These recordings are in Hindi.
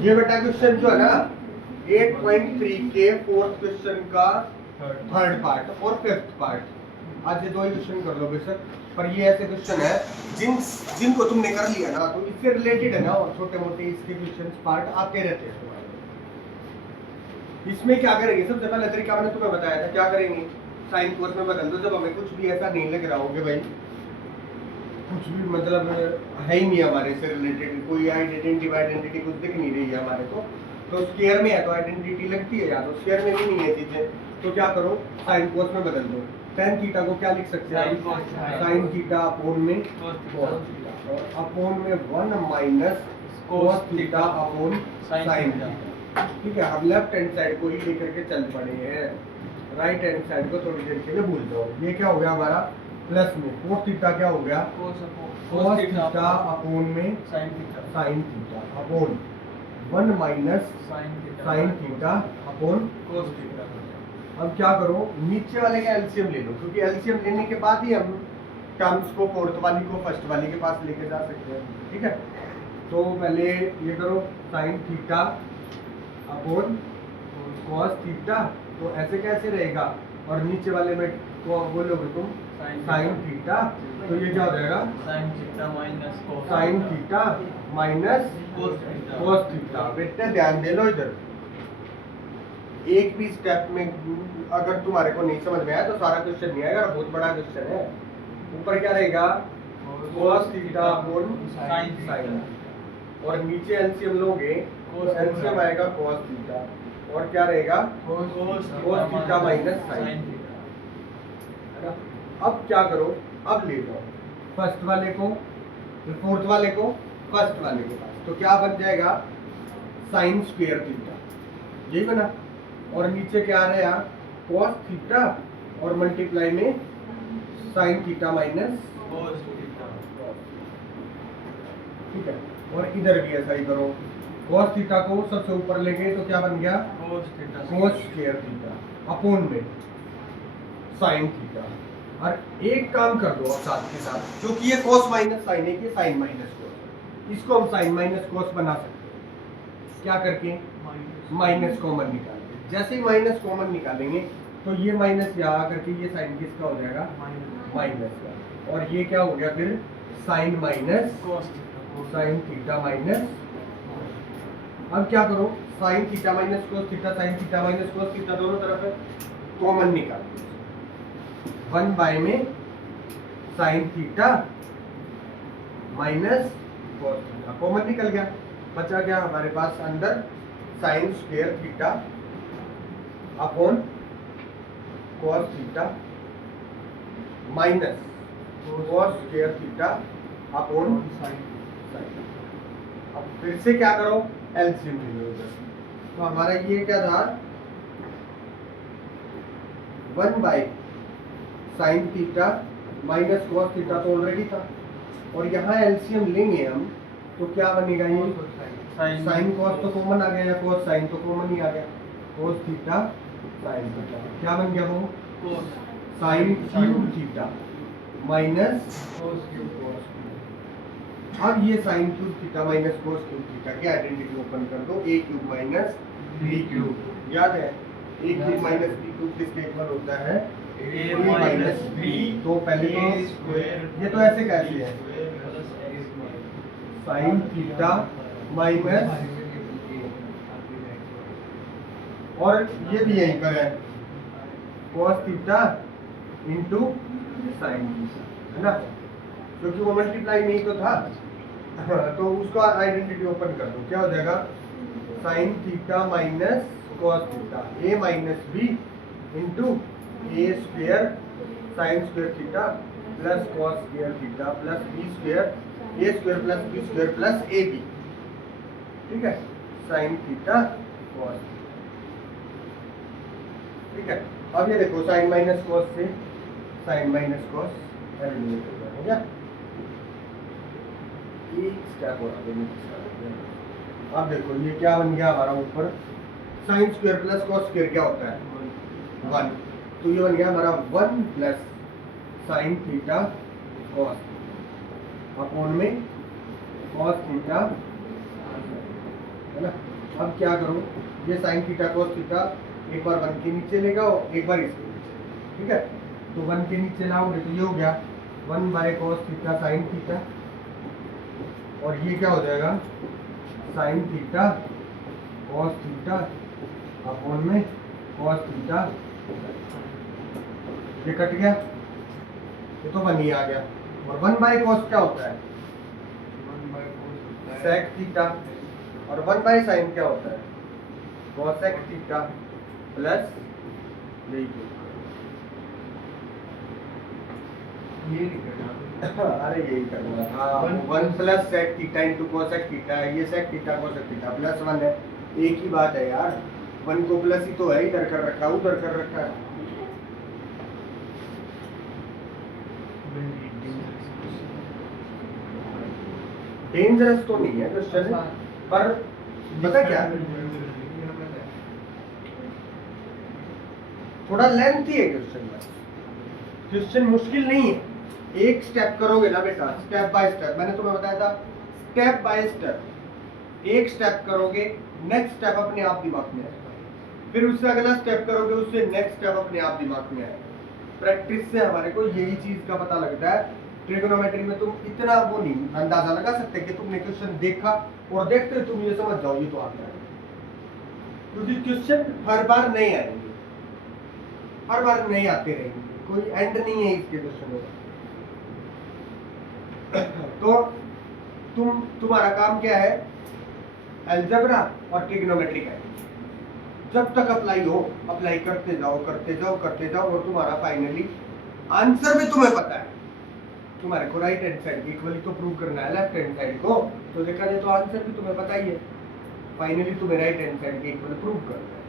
ये बेटा क्वेश्चन जो है ना 8.3 के फोर्थ क्वेश्चन का थर्ड पार्ट और फिफ्थ पार्ट, आज ये दो ही क्वेश्चन कर लो बेशक, पर ये ऐसे क्वेश्चन है जिनको तुमने कर लिया ना तो इससे रिलेटेड है ना, और छोटे मोटे इसके क्वेश्चन पार्ट आते रहते हैं तुम्हारे। इसमें क्या करेंगे, सबसे पहला तरीका मैंने तुम्हें बताया था, क्या करेंगे साइन कोस में बदल दो। जब हमें कुछ भी ऐसा नहीं लग रहा होगा भाई, कुछ भी मतलब है ही नहीं हमारे से रिलेटेड, कोई आइडेंटिटी कुछ दिख नहीं रही है हमारे को, तो स्क्वायर में है तो आइडेंटिटी लगती है, या तो स्क्वायर में भी नहीं है चीजें, तो क्या करो साइन कोस में बदल दो। tan थीटा को क्या लिख सकते हैं, साइन थीटा अपोन में cos थीटा, और अपोन में 1 minus cos theta upon sine theta. ठीक है, हम लेफ्ट हैंड साइड को ही लेकर के चल पड़े हैं, राइट हैंड साइड को थोड़ी देर के लिए भूल जाओ। ये क्या हो गया हमारा प्लस में cos थीटा, क्या हो गया cos थीटा अपोन में sine theta upon 1 minus sine theta upon cos theta. अब क्या करो, नीचे वाले का एलसीएम ले लो, क्योंकि एलसीएम लेने के बाद ही हम टर्म्स को फोर्थ वाली को फर्स्ट वाली के पास लेके जा सकते हैं। ठीक है, तो पहले ये करो sine theta upon cos theta, तो ऐसे कैसे रहेगा, और नीचे वाले में को बोलोगे तुम साइन थीटा, तो ये क्या हो जाएगा sign theta minus cos theta. बेटे ध्यान दे लो इधर, एक भी स्टेप में अगर तुम्हारे को नहीं समझ में आया तो सारा क्वेश्चन नहीं आएगा, बहुत बड़ा क्वेश्चन है। ऊपर क्या रहेगा cos थीटा अपोन साइन, और नीचे एलसीएम लोगे एलसीएम आएगा cos थीटा, और क्या रहेगा cos theta minus sine theta. अब क्या करो, अब ले जाओ फर्स्ट वाले को फोर्थ वाले को फर्स्ट वाले के पास, तो क्या बन जाएगा साइन स्क्वायर थीटा, यही बना, और नीचे क्या रहेगा cos थीटा और मल्टीप्लाई में sine theta minus cos theta. ठीक है, और इधर भी ऐसा ही करो, cos थीटा को सबसे ऊपर लेंगे तो क्या बन गया cos स्क्वायर थीटा अपोन में साइन थीटा। और एक काम कर दो साथ के साथ, क्योंकि ये cos माइनस साइन है, ये साइन माइनस cos, इसको हम साइन माइनस cos बना सकते हैं, क्या करके माइनस कॉमन निकाल। जैसे ही माइनस कॉमन निकालेंगे तो ये माइनस यहाँ आकर के ये साइन किसका हो जाएगा माइनस का, और ये क्या हो गया फिर sine minus sine theta minus. अब क्या करो sine theta minus cos theta, sine theta minus cos theta दोनों तरफ है, कॉमन निकालो 1 बाय में sine theta minus cos theta, common निकल गया, बचा क्या हमारे पास अंदर sine square theta upon cos theta minus cos square theta upon sine. अब फिर से क्या करो एलसीएम ले लो, तो हमारा ये क्या था 1 by sign theta minus cos theta तो ऑलरेडी था, और यहाँ एलसीएम लेंगे हम तो क्या बनेगा ये साइन cos तो कॉमन आ गया, या cos साइन तो कॉमन ही आ गया, cos थीटा साइन थीटा क्या बन गया वो sine cube theta minus cos cube cos। अब ये sine cube theta minus cos cube theta की आइडेंटिटी ओपन कर दो, a cube minus b cube, याद है a cube minus b cube किसके इक्वल होता है a माइनस b। तो पहले तो ये तो ऐसे कैसे है साइन थीटा माइनस, और ये भी यहीं पर है cos theta into sine theta, है ना, क्योंकि वो मल्टीप्लाई नहीं तो था तो उसका आइडेंटिटी ओपन कर दो, क्या हो जाएगा sign theta minus cos theta a minus b into A square sine square theta plus cos square theta plus b square a square plus b square plus ab। ठीक है, साइन थीटा cos। ठीक है, अब ये देखो साइन माइनस cos से साइन माइनस cos एलिमिनेट हो गया, एक स्टेप और आगे निकल। अब देखो ये क्या बन गया हमारा ऊपर sign square plus cos square क्या होता है 1, तो ये बन गया हमारा 1 plus sine theta cos upon में cos थीटा है ना। अब क्या करूँ, ये साइन थीटा कोस थीटा एक बार 1 के नीचे लेगा और एक बार इसके नीचे, ठीक है। तो 1 के नीचे लाओगे तो ये हो गया 1 by cos theta sine theta, और ये क्या हो जाएगा sine theta cos theta upon में कोस थीटा, ये कट गया, ये तो 1 ही आ गया। और 1 बाय कोस क्या होता है, 1 बाय कोस होता है सेक थीटा, और 1 बाय साइन क्या होता है, कोसेक थीटा प्लस यही ये निकलना। अरे यही करना था, 1 plus sec theta into cosec theta, ये sec theta cosec theta plus 1 है, एक ही बात है यार, 1 को प्लस ही तो है, इधर कर रखा है उधर कर रखा है। डेंजरस तो नहीं है क्वेश्चन, पर पता क्या थोड़ा लेंथी है क्वेश्चन में, क्वेश्चन मुश्किल नहीं है, एक स्टेप करोगे ना बेटा, स्टेप बाय स्टेप, मैंने तुम्हें बताया था स्टेप बाय स्टेप, एक स्टेप करोगे नेक्स्ट स्टेप अपने आप दिमाग में आएगा, फिर उससे अगला स्टेप करोगे उससे नेक्स्ट स्टेप अपने आप दिमाग में आएगा। प्रैक्टिस से हमारे को यही चीज का पता लगता है। ट्रिगोनोमेट्री में तुम इतना वो नहीं अंदाजा लगा सकते कि तुमने क्वेश्चन देखा और देखते तुम ये समझ जाओ ये तो आ गया, क्योंकि क्वेश्चन हर बार नहीं आएंगे, हर बार नहीं आते रहेंगे, कोई एंड नहीं है इसके क्वेश्चनों का। तो तुम्हारा काम क्या है, अलजेब्रा और ट्रिग्नोमेट्री का, जब तक अप्लाई हो अप्लाई करते जाओ करते जाओ करते जाओ, और तुम्हारा फाइनली आंसर भी तुम्हें पता है, तुम्हारे को राइट हैंड साइड इक्वली तो प्रूव करना है लेफ्ट हैंड साइड को, तो देखा जाए तो आंसर भी तुम्हें पता ही है, फाइनली तुम्हें राइट हैंड साइड के इक्वल प्रूव करना है।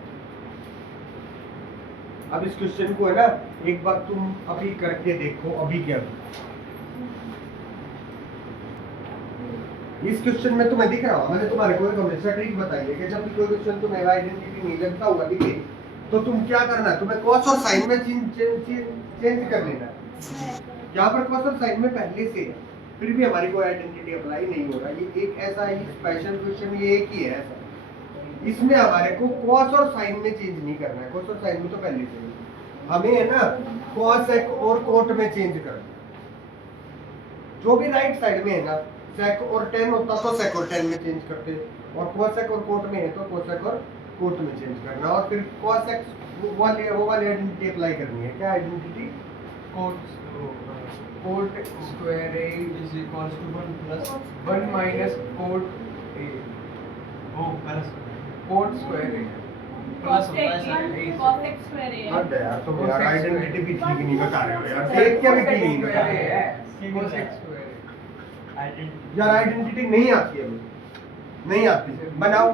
अब इस क्वेश्चन को है ना एक बार तुम अभी करके देखो, अभी क्या इस क्वेश्चन में तुम्हें दिख रहा होगा, मैंने तुम्हारे को एक हमेशा ट्रिक बताई है कि जब भी कोई क्वेश्चन तुम्हें आइडेंटिटी नहीं लगता हुआ दिखे तो तुम क्या करना है, तुम्हें कॉस और साइन में चेंज कर लेना है। यहाँ पर कॉस और साइन में पहले से है, फिर भी हमारी कोई आइडेंटिटी अप्लाई नहीं हो रहा, ये एक ऐसा ही स्पेशल क्वेश्चन ये एक ही है ऐसा, इसमें हमारे को कॉस और साइन में चेंज नहीं करना है, कॉस और साइन में तो पहले से है, हमें है ना कॉसेक और कोट में चेंज करना है, जो भी राइट साइड में है ना सेक और टेन होता तो सेक और टेन में चेंज करते, और कोसेक और कोट में है तो कोसेक और कोट में चेंज करना, और फिर कोसेक वो वाली आइडेंटिटी अप्लाई करनी है, क्या identity, cot square A is equals to 1 plus 1 minus cot A, वो plus cot square A plus होता है सर, कॉसेक स्क्वायर है हद है यार, तुम यार आइडेंटिटी भी ठीक नहीं बता रहे हो यार, देख के भी ठीक नहीं बता रहे हो कोसेक स्क्वायर आइडेंटिटी यार, आइडेंटिटी नहीं आती है, नहीं आती, बनाओ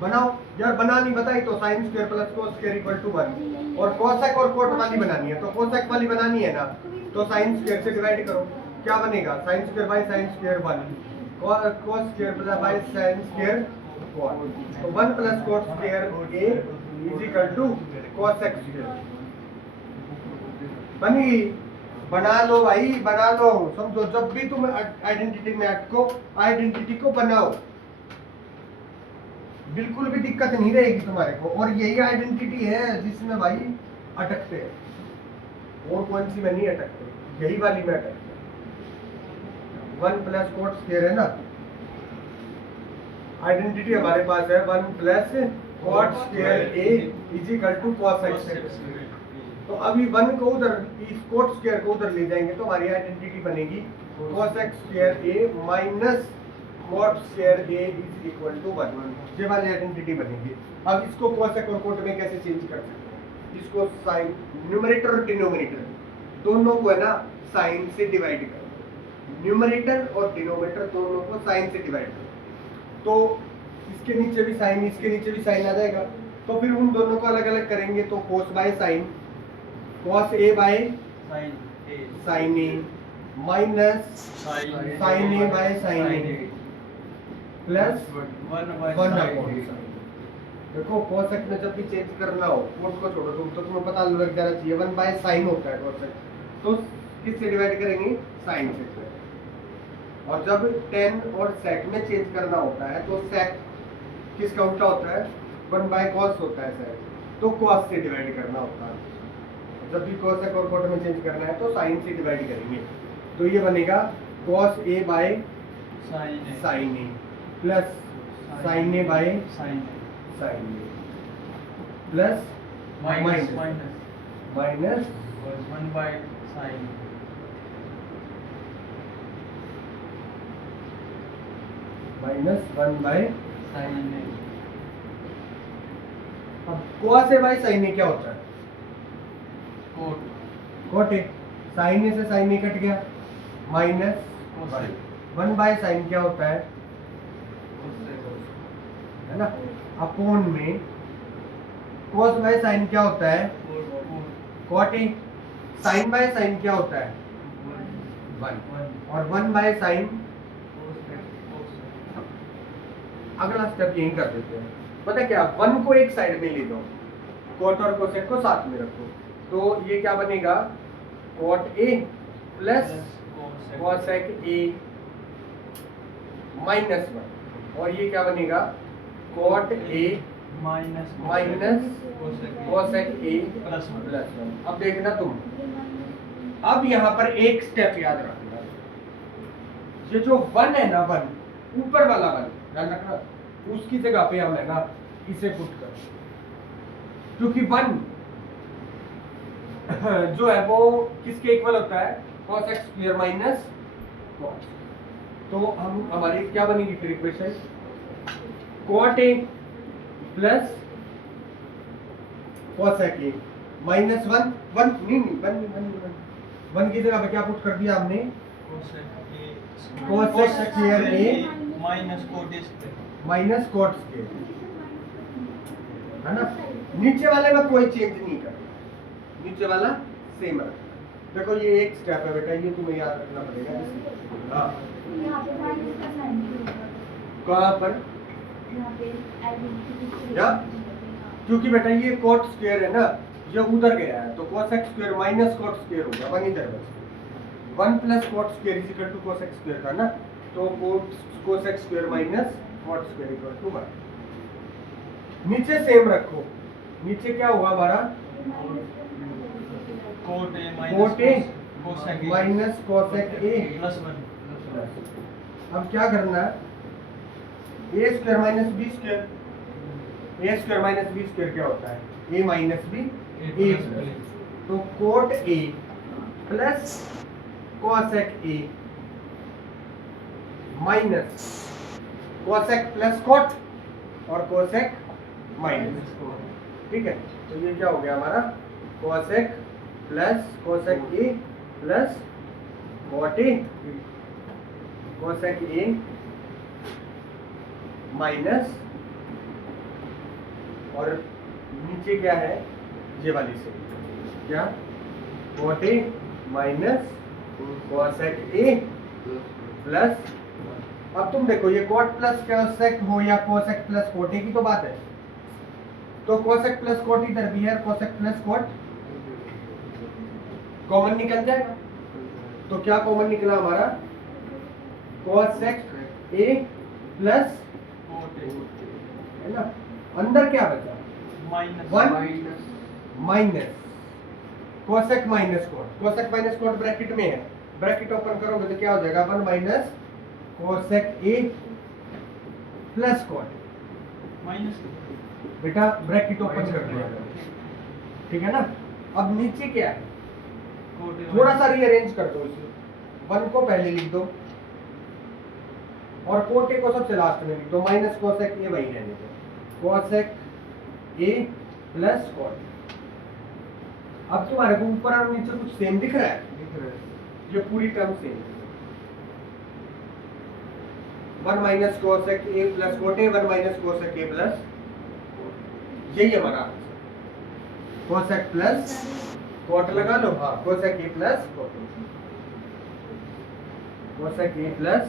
बनाओ यार, बना नहीं बताई तो sine square plus cos square equal to 1, और कोसेक और कोट वाली बनानी है तो कोसेक वाली बनानी है ना, तो साइन स्क्वायर से डिवाइड करो, क्या बनेगा sine square by sine square 1 cos square plus by sine square 1, तो 1 plus cot square A is equal to cosec square, बनी, बना लो भाई बना लो, समझो जब भी तुम आइडेंटिटी में अटको आइडेंटिटी को बनाओ, बिल्कुल भी दिक्कत नहीं रहेगी तुम्हारे को, और यही आइडेंटिटी है जिसमें भाई अटकते हैं, और कौन सी में नहीं अटकते, यही वाली में अटकते हैं। 1 प्लस कोट स्क्वायर है ना, आइडेंटिटी हमारे पास है 1 plus cot square A is equal to cosec square, तो अभी 1 को उधर इस कोट स्क्वायर को उधर ले जाएंगे तो हमारी आइडेंटिटी बनेगी cosec square A minus cot square A is equal to 1, ये वाली आइडेंटिटी बनेगी। अब इसको कोसेक और कोट में कैसे चेंज कर सकते हैं, इसको साइन न्यूमरेटर और डिनोमिनेटर दोनों को है ना साइन से डिवाइड करो, न्यूमरेटर और डिनोमिनेटर दोनों को साइन से डिवाइड करो, तो इसके नीचे भी साइन इसके नीचे भी साइन आ जाएगा, तो फिर उन दोनों को अलग अलग करेंगे तो cos by sine, cos a by sin a minus sin a by sin a plus 1 upon, देखो कोसेक में जब भी चेंज करना हो कोट को छोड़ो तो तुम्हें पता लग जाना चाहिए 1 बाय sin होता है कोसेक, तो किससे डिवाइड करेंगे sin से, और जब tan और sec में चेंज करना होता है तो sec किसका उल्टा होता है, 1 बाय कॉस होता है सर, तो कॉस से डिवाइड करना होता है। जब भी कोसेक और कॉट में चेंज करना है तो साइन से डिवाइड करेंगे, तो ये बनेगा cos A by sine A plus sine A by sine sine A plus minus minus 1 by sin minus 1 by. sin A अब cos A by sine A क्या होता है, cot cot A, sine A से साइन ए कट गया, माइनस cos 1 बाय साइन क्या होता है ना, अपॉन में cos बाय साइन क्या होता है cot A, sine by sine क्या होता है 1, और 1 बाय साइन। अगला स्टेप यही कर देते हैं, पता है क्या, 1 को एक साइड में ले दो, कॉट और कोसेक को साथ में रखो, तो ये क्या बनेगा cot A plus cosec A minus 1, और ये क्या बनेगा cot A minus minus cosec A plus plus 1। अब देखना तुम, अब यहाँ पर एक स्टेप याद रखना, ये जो 1 है ना, 1 ऊपर वाला 1 ध्यान रखना, उसकी जगह पे हम है ना इसे पुट कर, क्योंकि 1 जो है वो किसके इक्वल होता है cos x square minus cos, तो हम हमारी क्या बनेगी फिर equation cot a plus cosec a minus 1 1 की जगह पे क्या पुट कर दिया हमने cosec square a minus cot A minus cot square, है ना। नीचे वाले में कोई चेंज नहीं कर, नीचे वाला सेम है। देखो ये एक स्टेप है बेटा, ये तुम्हें याद रखना पड़ेगा। हाँ यहाँ पे माइनस का साइन भी होगा, कहाँ पर, यहाँ पे आइडेंटिटी या? क्योंकि बेटा ये cot स्क्वायर है ना, ये उधर गया है, तो cosec square minus cot square होगा, 1 इधर बचा, 1 plus cot square is equal to cosec square था ना, तो cosec square minus cot square equal to 1। नीचे सेम रखो, नीचे क्या होगा हमारा cot A cot a cosec A minus cosec a plus 1 अब क्या करना है, a square minus b square, a square minus b square क्या होता है a minus b a plus, तो cot a plus cosec a minus cosec plus cot और cosec माइनस, ठीक है। तो ये क्या हो गया हमारा cosec plus cosec a plus cot a cosec a minus, और नीचे क्या है ये वाली से क्या cot a minus cosec a plus. अब तुम देखो ये cot प्लस cosec हो या cosec प्लस cot a की तो बात है, तो cosec प्लस cot इधर भी है, cosec प्लस cot कॉमन निकल जाएगा, तो क्या कॉमन निकला हमारा cosec a plus, cot A है ना, अंदर क्या बचा minus 1 minus cosec minus cot, cosec minus cot bracket में है, ब्रैकेट ओपन करोगे तो क्या हो जाएगा 1 minus cosec a plus cot, minus बेटा ब्रैकेट ओपन कर दिया, ठीक है ना। अब नीचे क्या है, cot A थोड़ा सा रीअरेंज कर दो इसे, 1 को पहले लिख दो और cot a को सबसे लास्ट में लिख दो, माइनस cosec a वही रहने दो, cosec a प्लस cot। अब तुम्हारे को ऊपर और नीचे कुछ सेम दिख रहा है, ये पूरी term same, 1 minus cosec a plus cot a, 1 minus cosec a plus, यही हमारा cosec प्लस cot लगा लो, हाँ cosec a plus cot, cosec a plus,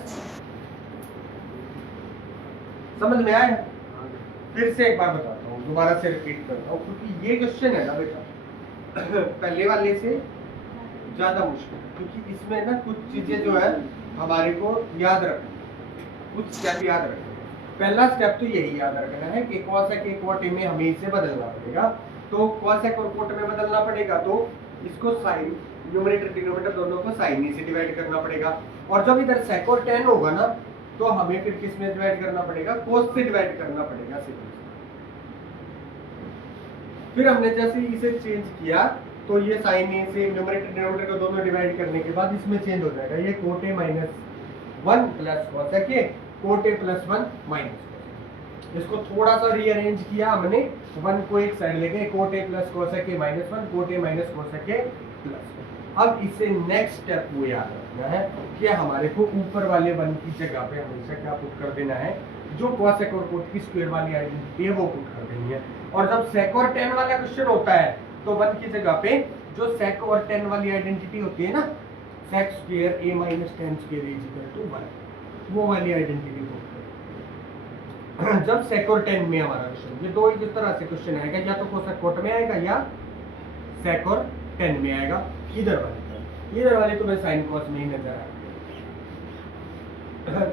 समझ में आया। फिर से एक बार बताता हूँ, दोबारा से रिपीट करता हूँ, क्योंकि ये क्वेश्चन है ना बेटा पहले वाले से ज्यादा मुश्किल है, क्योंकि इसमें ना कुछ चीजें जो है हमारे को याद रखनी, कुछ स्टेप याद रखना। पहला स्टेप तो यही याद रखना है कि cosec एक कोट में हमें इसे बदलना पड़ेगा। तो cosec और कोट में बदलना पड़ेगा तो इसको साइन न्यूमरेटर डिनोमिनेटर दोनों को साइन से डिवाइड करना पड़ेगा। और जब इधर sec और tan होगा ना तो हमें फिर किस में डिवाइड करना पड़ेगा, cos से डिवाइड करना पड़ेगा सिंपल। फिर हमने जैसे इसे चेंज किया तो ये साइन ए से न्यूमरेटर डिनोमिनेटर को दोनों डिवाइड करने के बाद इसमें चेंज हो जाएगा, ये cot A minus 1 plus cosec A cot A plus 1 minus. इसको थोड़ा सा रीअरेंज किया हमने, 1 को एक साइड ले गए, cot A plus cosec A minus 1 cot A minus cosec A plus 1। अब इसे नेक्स्ट स्टेप वो याद रखना है कि हमारे को ऊपर वाले 1 की जगह पे हमेशा क्या पुट कर देना है, जो cosec और कोट की स्क्वायर वाली आइडेंटिटी है वो पुट कर देनी है। और जब sec और tan वाला क्वेश्चन होता है तो 1 की जगह पे जो sec और tan वाली आइडेंटिटी होती है ना, sec square a minus tan square is equal to 1, वो वाली आइडेंटिटी पुट करें। जब sec और tan में हमारा क्वेश्चन, ये दो ही जिस तरह से क्वेश्चन आएगा, या तो cosec कोट में आएगा या sec और tan में आएगा। इधर वाले तुम्हें sin cos में ही नजर आएगा।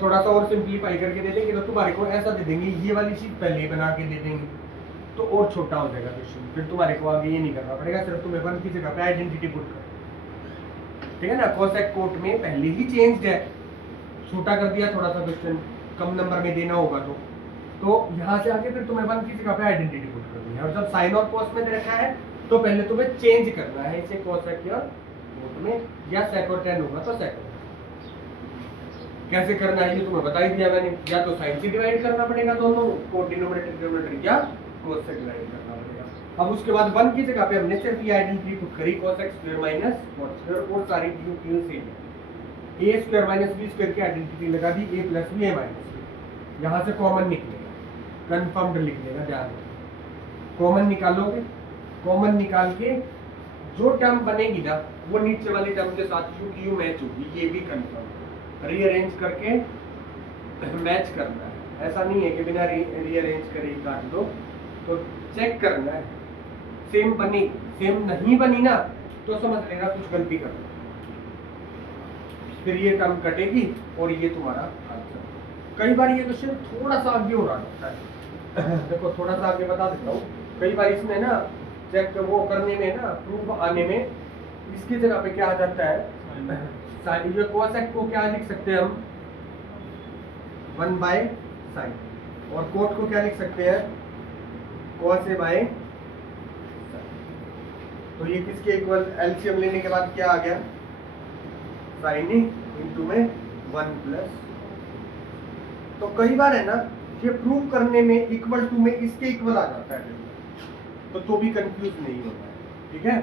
थोड़ा सा और सिंपलीफाई करके दे देंगे तो तुम्हारे को ऐसा दे देंगे, ये वाली चीज पहले बना के दे देंगे तो और छोटा हो जाएगा क्वेश्चन। फिर तुम्हारे को आगे ये नहीं करना पड़ेगा, सिर्फ तुम्हें 1 की जगह पे आइडेंटिटी पुट कर, ठीक है ना। cosec कोट में पहले ही चेंज्ड है, छोटा कर दिया थोड़ा सा क्वेश्चन, कम नंबर में देना होगा तो यहाँ से आगे फिर तुम्हें 1 की जगह पे आइडेंटिटी पुट करनी है। और जब साइन और cos में दे रखा है तो पहले तुम्हें चेंज करना है इसे cosec या कोट में, या sec और tan होगा तो sec। कैसे करना है ये तुम्हें बता ही दिया मैंने, या तो साइन से डिवाइड करना पड़ेगा दोनों को, डिनोमिनेटर डिनोमिनेटर, या cos से डिवाइड करना पड़ेगा। अब उसके बाद 1 की जगह पे हमने सिर्फ ये आइडेंटिटी पुट करी, cosec square minus cot square, और सारी क्यू सेम है। a square minus b square की आइडेंटिटी लगा दी, a plus b a minus b, यहाँ से कॉमन निकलेगा, कन्फर्म्ड लिख लेना, ध्यान रखना। कॉमन निकालोगे, कॉमन निकाल के जो टर्म बनेगी ना वो नीचे वाली टर्म के साथ क्यू मैच होगी, ये भी कन्फर्म रीअरेंज करके मैच करना है। ऐसा नहीं है कि बिना रीअरेंज करे ही काट दो, तो चेक करना है सेम बनी, सेम नहीं बनी ना तो समझ लेना कुछ गलती कर लो, फिर ये टर्म कटेगी और ये तुम्हारा आंसर। कई बार ये क्वेश्चन थोड़ा सा आगे हो रहा होता है देखो थोड़ा सा आगे बता देता हूँ, कई बार इसमें ना चेक वो करने में ना, प्रूफ आने में इसकी जगह पे क्या आ जाता है, साइन, ये cosec को क्या लिख सकते हैं हम, 1 बाय साइन, और कोट को क्या लिख सकते हैं, cos a बाय साइन। तो ये किसके इक्वल, एलसीएम लेने के बाद क्या आ गया, साइन ए इंटू में 1 प्लस। तो कई बार है ना ये प्रूव करने में इक्वल टू में इसके इक्वल आ जाता है, तो भी कंफ्यूज नहीं होता है, ठीक है।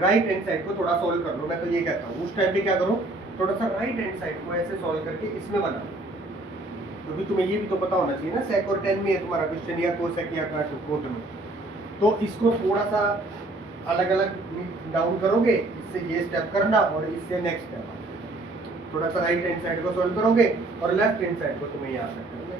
राइट हैंड साइड को थोड़ा सॉल्व कर लो, मैं तो ये कहता हूँ उस टाइम पे क्या करो, थोड़ा सा राइट हैंड साइड को ऐसे सॉल्व करके इसमें बनाओ, क्योंकि तुम्हें ये भी तो पता होना चाहिए ना sec और tan में है तुम्हारा क्वेश्चन, या cosec या कोट में, तो इसको थोड़ा सा अलग अलग डाउन करोगे, इससे ये स्टेप करना और इससे नेक्स्ट स्टेप, थोड़ा सा राइट हैंड साइड को सॉल्व करोगे और लेफ्ट हैंड साइड को तुम्हें याद रखना है,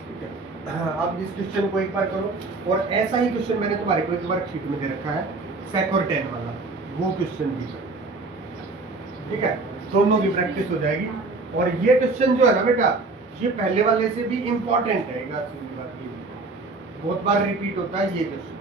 ठीक है। अब इस क्वेश्चन को एक बार करो, और ऐसा ही क्वेश्चन मैंने तुम्हारे को एक बार शीट में दे रखा है sec और tan वाला, वो क्वेश्चन भी करो, ठीक है, दोनों की प्रैक्टिस हो जाएगी। और ये क्वेश्चन जो है ना बेटा, ये पहले वाले से भी इम्पोर्टेंट है, सीधी बात ये बहुत बार रिपीट होता है ये क्वेश्चन।